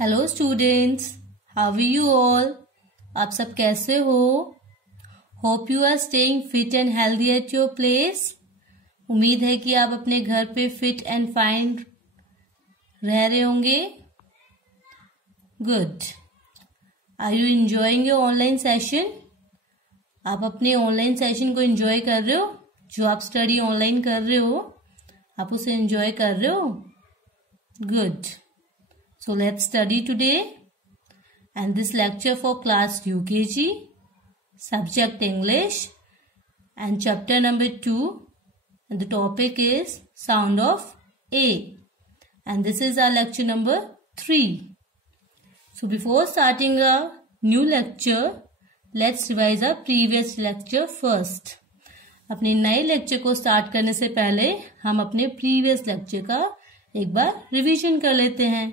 Hello students, how are you all. आप सब कैसे हो? Hope you are staying fit and healthy at your place. उम्मीद है कि आप अपने घर पे फिट एंड फाइन रह रहे होंगे। Good. Are you enjoying your online session? आप अपने ऑनलाइन सेशन को एंजॉय कर रहे हो? जो आप स्टडी ऑनलाइन कर रहे हो, आप उसे एंजॉय कर रहे हो? Good. So let's study today, and this lecture for class UKG, subject English, and chapter number 2, and the topic is sound of A, and this is our lecture number 3. So before starting a new lecture, let's revise our previous lecture first. अपने नए lecture को start करने से पहले हम अपने previous lecture का एक बार रिवीजन कर लेते हैं.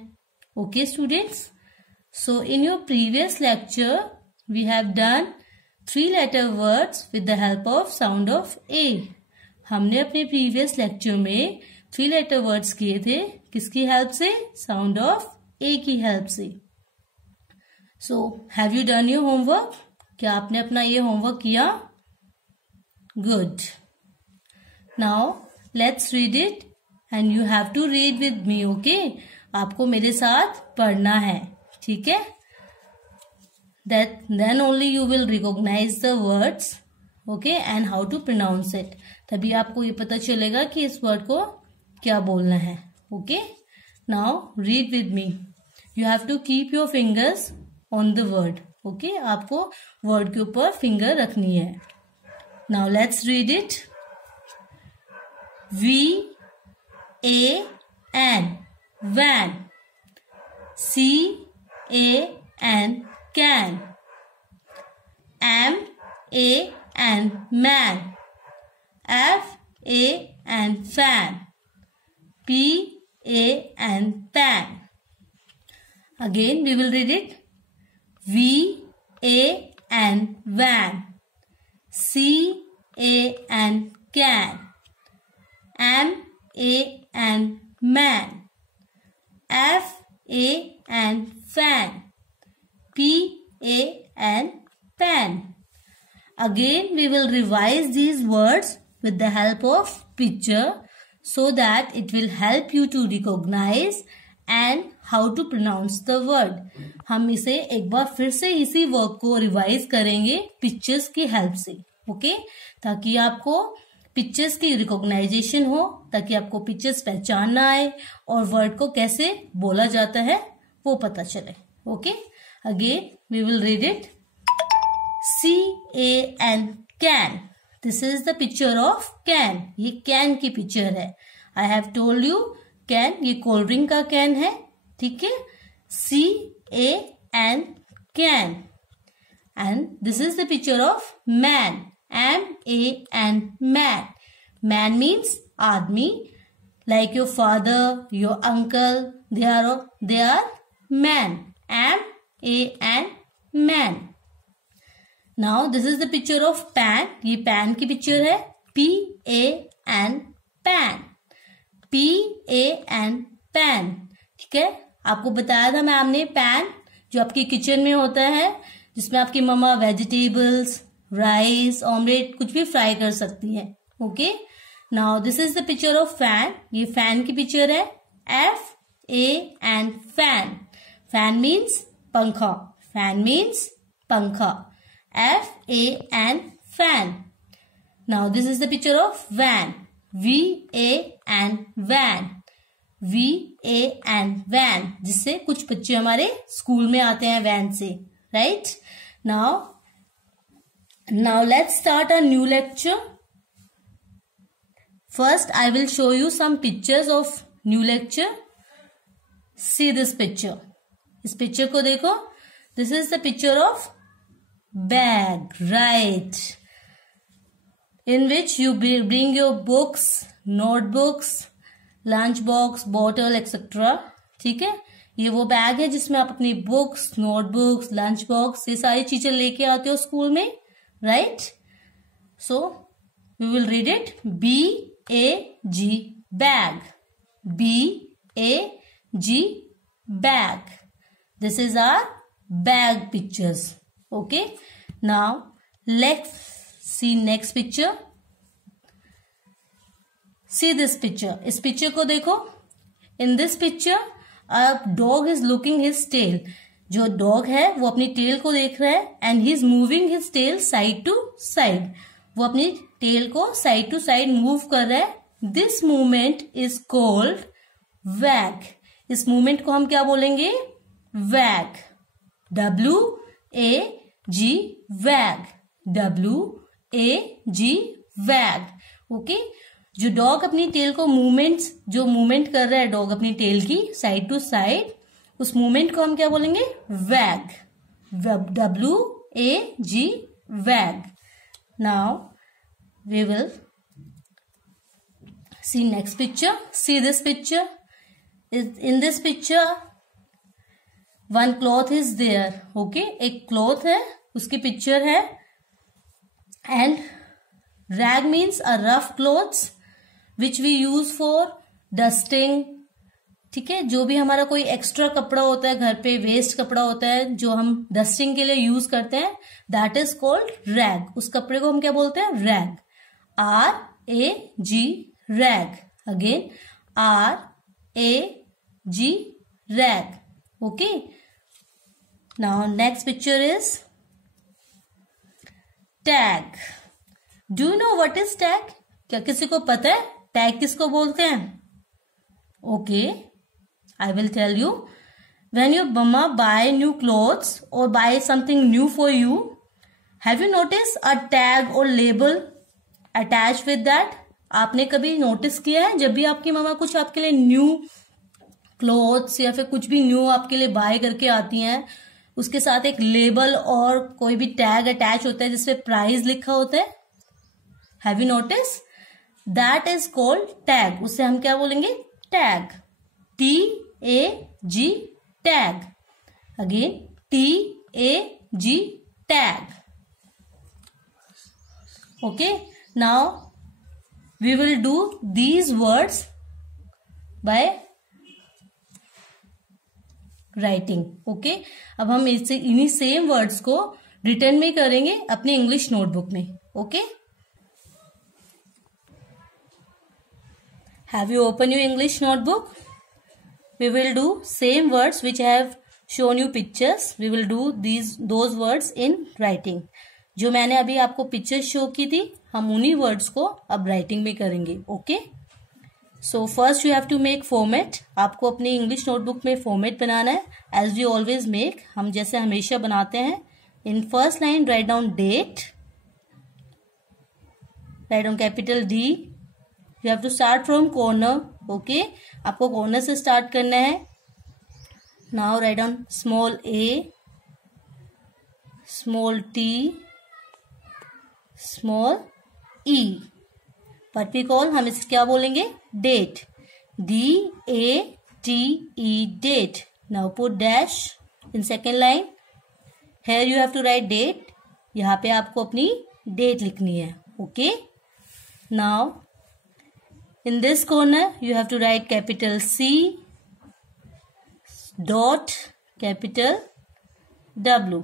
Okay students, so in your previous lecture we have done 3-letter words with the help of sound of A. हमने अपने previous lecture में 3-letter words किए थे किसकी help से? Sound of A की help से. So have you done your homework? क्या आपने अपना ये homework किया? Good. Now let's read it and you have to read with me, okay? आपको मेरे साथ पढ़ना है, ठीक है? Then only you will recognize the words, okay, and how to pronounce it. तभी आपको ये पता चलेगा कि इस वर्ड को क्या बोलना है, okay? Now read with me. You have to keep your fingers on the word, okay? आपको वर्ड के ऊपर फिंगर रखनी है. Now let's read it. V-A-N. Van. C-A-N. Can. M-A-N. Man. F-A-N. Fan. P-A-N. Pan. Again we will read it. V-A-N. Van. C-A-N. Can. M-A-N. Man. F-A-N. Fan. P-A-N. Pan. Again we will revise these words with the help of picture so that it will help you to recognize and how to pronounce the word. हम इसे एक बार फिर से इसी word को revise करेंगे pictures की help से, ओके? ताकि आपको पिक्चर्स की रिकॉग्नाइजेशन हो, ताकि आपको पिक्चर्स पहचानना आए और वर्ड को कैसे बोला जाता है वो पता चले, okay? Again we will read it. C-A-N. Can. This is the picture of can. ये कैन की पिक्चर है. I have told you can, ये कोल्ड ड्रिंक का कैन है, ठीक है? C-A-N. Can. And this is the picture of man. M-A-N. Man. Man means आदमी, like your father, your uncle. They are man. M-A-N. Man. Now this is the picture of pan. ये pan की picture है. P-A-N. Pan. P-A-N. Pan. ठीक है? आपको बताया था ma'am ने pan जो आपकी किचन में होता है, जिसमें आपकी मम्मा वेजिटेबल्स, राइस, ऑमलेट कुछ भी फ्राई कर सकती है, okay? Now this is the picture of fan. ये फैन की पिक्चर है. F-A-N. फैन. फैन मीन्स पंखा. फैन मीन्स पंखा. F-A-N. Fan. Now this is the picture of van. V-A-N. Van. V-A-N. Van, जिससे कुछ बच्चे हमारे स्कूल में आते हैं वैन से, right? Now let's start a new lecture. First I will show you some pictures of new lecture. See this picture. इस picture को देखो. This is the picture of bag, right? In which you bring your books, notebooks, lunch box, bottle, etc. ठीक है? ये वो bag है जिसमें आप अपनी बुक्स, नोटबुक्स, लंच बॉक्स, ये सारी चीजें लेके आते हो स्कूल में, right? So we will read it. B-A-G. bag. B-A-G. bag. This is our bag pictures. Okay. Now let's see next picture. See this picture. इस picture को देखो. In this picture, a dog is looking his tail. जो dog है वो अपनी tail को देख रहा है and he is moving his tail side to side. वो अपनी tail को side to side move कर रहा है. This movement is called wag. इस movement को हम क्या बोलेंगे? Wag. W-A-G wag. W-A-G wag. Okay. जो डॉग अपनी टेल को जो मूवमेंट कर रहा है डॉग अपनी टेल की साइड टू साइड, उस मूवमेंट को हम क्या बोलेंगे? Wag. W-A-G wag. Now we will see next picture. See this picture. In this picture one cloth is there. Okay. एक क्लॉथ है, उसकी पिक्चर है. And rag means a rough cloths which we use for dusting. ठीक है. जो भी हमारा कोई एक्स्ट्रा कपड़ा होता है घर पे, वेस्ट कपड़ा होता है जो हम डस्टिंग के लिए यूज करते हैं, दैट इज कॉल्ड रैग. उस कपड़े को हम क्या बोलते हैं? Rag. R-A-G rag. Again R-A-G rag. Okay. Now next picture is tag. Do you know what is tag? क्या किसी को पता है टैग किसको बोलते हैं? Okay, I will tell you. When your mamma buy new clothes और buy something new for you, have you notice a tag और लेबल अटैच विद दैट? आपने कभी नोटिस किया है जब भी आपकी मम्मा कुछ आपके लिए न्यू क्लोथ्स या फिर कुछ भी न्यू आपके लिए बाय करके आती हैं, उसके साथ एक लेबल और कोई भी टैग अटैच होता है जिसपे प्राइस लिखा होता है? Have you notice? That is called tag. उससे हम क्या बोलेंगे? Tag. T-A-G tag. Again T-A-G tag. Okay. Now we will do these words by writing. Okay. अब हम इससे इन्हीं सेम वर्ड्स को रिटर्न में करेंगे अपनी इंग्लिश नोटबुक में. Okay. Have you opened your English notebook? We will do same words which I have shown you pictures. We will do those words in writing. जो मैंने अभी आपको पिक्चर शो की थी, हम उन्हीं वर्ड्स को अब राइटिंग में करेंगे. Okay. So first you have to make format. आपको अपनी इंग्लिश नोटबुक में फॉर्मेट बनाना है एज वी ऑलवेज मेक. हम जैसे हमेशा बनाते हैं. In first line write down date. Write down capital D. You have to start from corner. Okay. आपको corner से start करना है. Now write down small a, small t, small e. What we call, हम इसे क्या बोलेंगे? Date. D-A-T-E date. Now put dash in second line. Here you have to write date. यहाँ पे आपको अपनी date लिखनी है. Okay. Now in this corner, you have to write capital C, dot, capital W.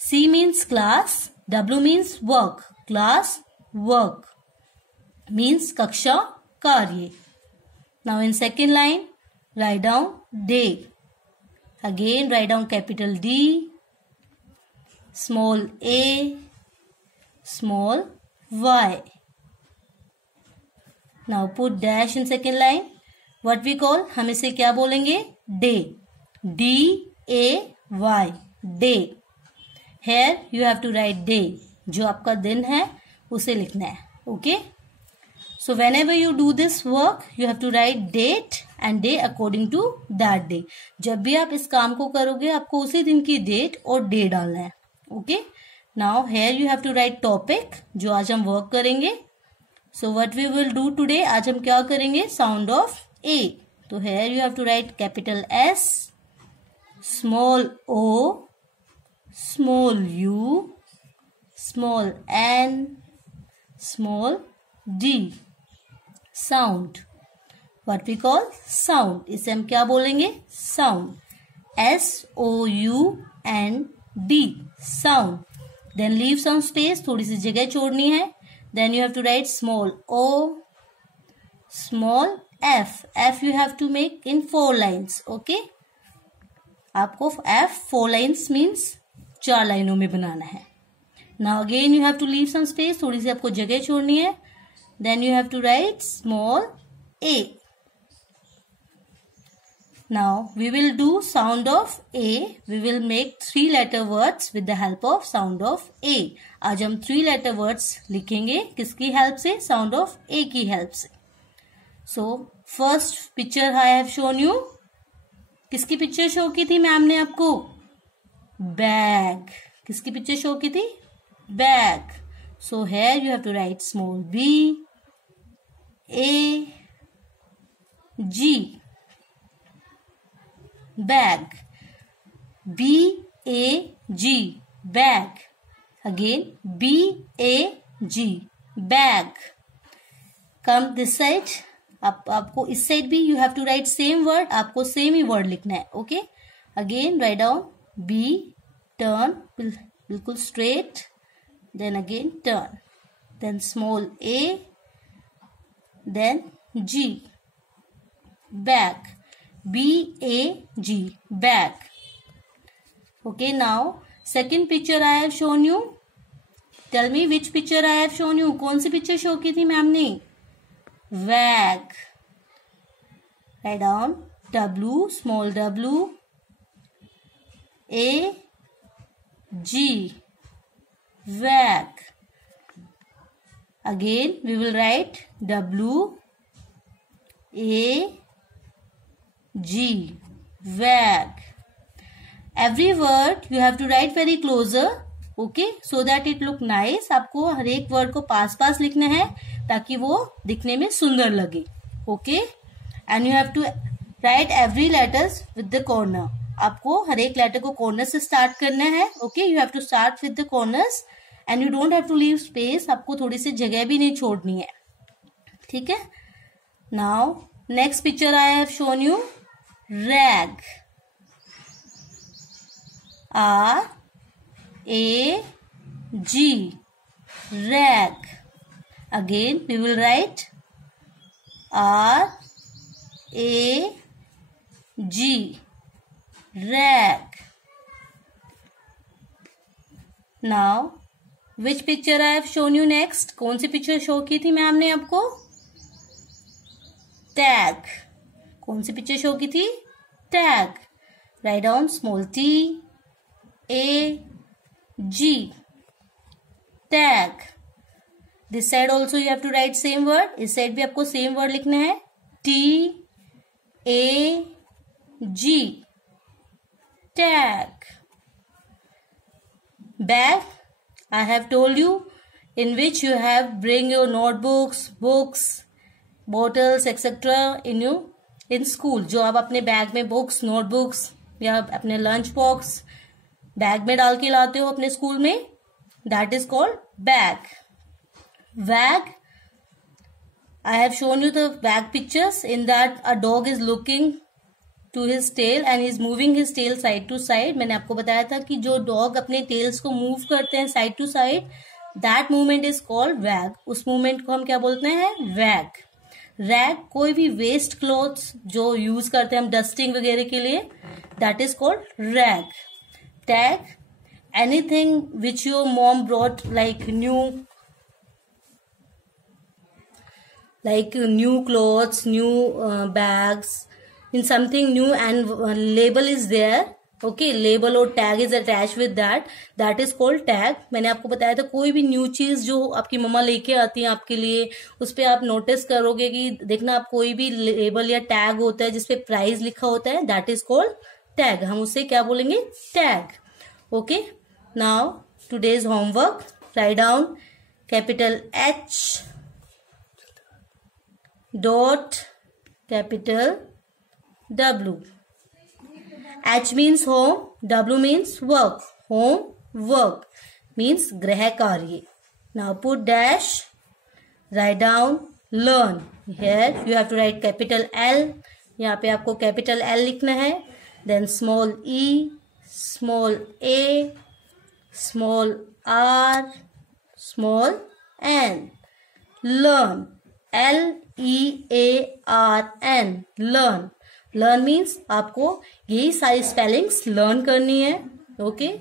C means class, W means work. Class, work means kaksha, karye. Now in second line, write down day. Again, write down capital D, small a, small y. Now put dash in second line. What we call, हम इसे क्या बोलेंगे? Day. D-A-Y. Day. Here you have to write day. जो आपका दिन है उसे लिखना है. Okay. So whenever you do this work, you have to write date and day according to that day. जब भी आप इस काम को करोगे आपको उसी दिन की डेट और डे डालना है. Okay. Now here you have to write topic, जो आज हम वर्क करेंगे. So what we will do today, आज हम क्या करेंगे? Sound of A. तो here you have to write capital S, small o, small u, small n, small d. Sound. What we call sound. इसे हम क्या बोलेंगे? Sound. SOUND sound. Then leave some space, थोड़ी सी जगह छोड़नी है. Then you have to write small o, small f. F you have to make in 4 lines. Okay. आपको F 4 lines means 4 लाइनों में बनाना है. Now again you have to leave some space, थोड़ी सी आपको जगह छोड़नी है. Then you have to write small a. Now we will do sound of A. We will make 3 letter words with the help of sound of A. आज हम 3 letter words लिखेंगे किसकी help से? Sound of A की help से. So first picture I have shown you. किसकी picture show की थी मैम ने आपको? Bag. किसकी पिक्चर शो की थी? Bag. So here you have to write small b, a, g. Bag. B-A-G. Bag. Again B-A-G. Bag. Come this side. आपको इस साइड भी you have to write same word. आपको same ही word लिखना है. Okay. Again write down B. Turn. बिल्कुल straight. Then again turn. Then small a. Then G. Bag. B-A-G. Bag. Okay, now second picture I have shown you. Tell me which picture I have shown you. कौन सी picture show की थी ma'am ने? Wag. Write down W, small w, A, G. Wag. Again we will write W, A, G. Wag. Every word you have to write very closer. Okay, so that it look nice. आपको हर एक word को पास पास लिखना है ताकि वो दिखने में सुंदर लगे. Okay, and you have to write every letters with the corner. आपको हर एक लेटर को कॉर्नर से स्टार्ट करना है. Okay, you have to start with the corners and you don't have to leave space. आपको थोड़ी सी जगह भी नहीं छोड़नी है. ठीक है. Now next picture I have shown you. Rag. R-A-G. Rag. Again we will write R-A-G. Rag. Now which picture I have shown you next? कौन सी पिक्चर शो की थी मैम ने आपको? Tag. कौन सी पिक्चर शो की थी? Tag. Write down small t, a, g. Tag. This side also you have to write same word. इस side भी आपको same word लिखना है. T, a, g. Tag. Bag. I have told you in which you have bring your notebooks, books, bottles, etc. in school. जो आप अपने bag में books, notebooks या अपने लंच बॉक्स बैग में डाल के लाते हो अपने स्कूल में, that is called bag. Wag. I have shown you the bag pictures. In that a dog is looking to his tail and he is moving his tail side to side. मैंने आपको बताया था कि जो dog अपने tales को move करते हैं side to side, that movement is called wag. उस मूवमेंट को हम क्या बोलते हैं? wag. रैग कोई भी वेस्ट क्लॉथ्स जो यूज करते हैं हम डस्टिंग वगैरह के लिए, that is called rag. Tag. Anything which your mom brought like new clothes, new bags, in something new and label is there. Okay, label और tag is attached with that is called tag. मैंने आपको बताया था कोई भी new चीज जो आपकी मम्मा लेके आती है आपके लिए, उस पे आप नोटिस करोगे कि देखना आप कोई भी लेबल या टैग होता है जिसपे प्राइस लिखा होता है, दैट इज कॉल्ड टैग. हम उसे क्या बोलेंगे? Tag. Okay. Now today's homework. Right down capital H dot capital W. H means home, W means work. Home, work means गृह कार्य. Now put dash, write down learn. Here you have to write capital L. यहाँ पे आपको capital L लिखना है. then small e, small a, small r, small n. Learn, Learn. Learn. Learn means आपको यही सारी स्पेलिंग्स लर्न करनी है. Okay.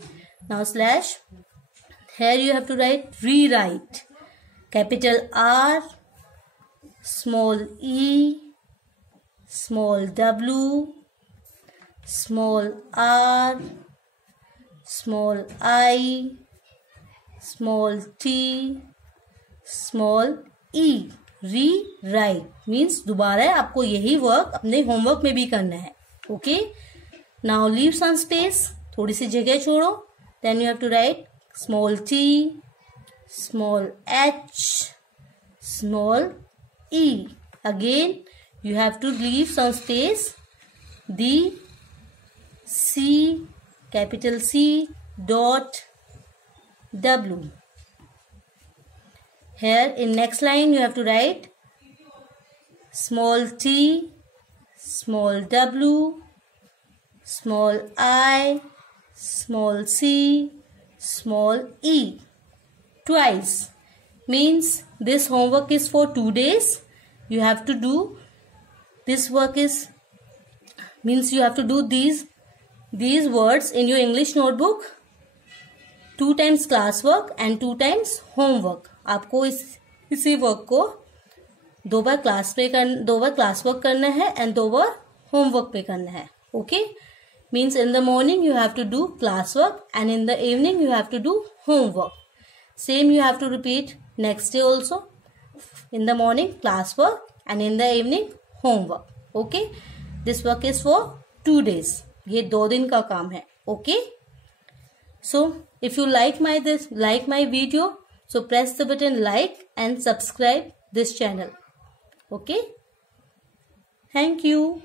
Now slash. Here you have to write rewrite. Capital R, small e, small w, small r, small I, small t, small e. Rewrite means दोबारा आपको यही work अपने homework में भी करना है. Okay. Now leave some space, थोड़ी सी जगह छोड़ो. Then you have to write small t, small h, small e. Again you have to leave some space. D, C, capital C, dot w. Here in next line you have to write small t, small w, small I, small c, small e. Twice. Means this homework is for 2 days. You have to do this work is means you have to do these words in your English notebook 2 times class work and 2 times homework. आपको इसी work को 2 बार class work करना है and 2 bar homework पे करना है. Okay. Means in the morning you have to do class work and in the evening you have to do homework. Same you have to repeat next day also. In the morning class work and in the evening homework. Okay. This work is for 2 days. ये 2 दिन का काम है. Okay. So if you like my video, so press the button like and subscribe this channel. Okay. Thank you.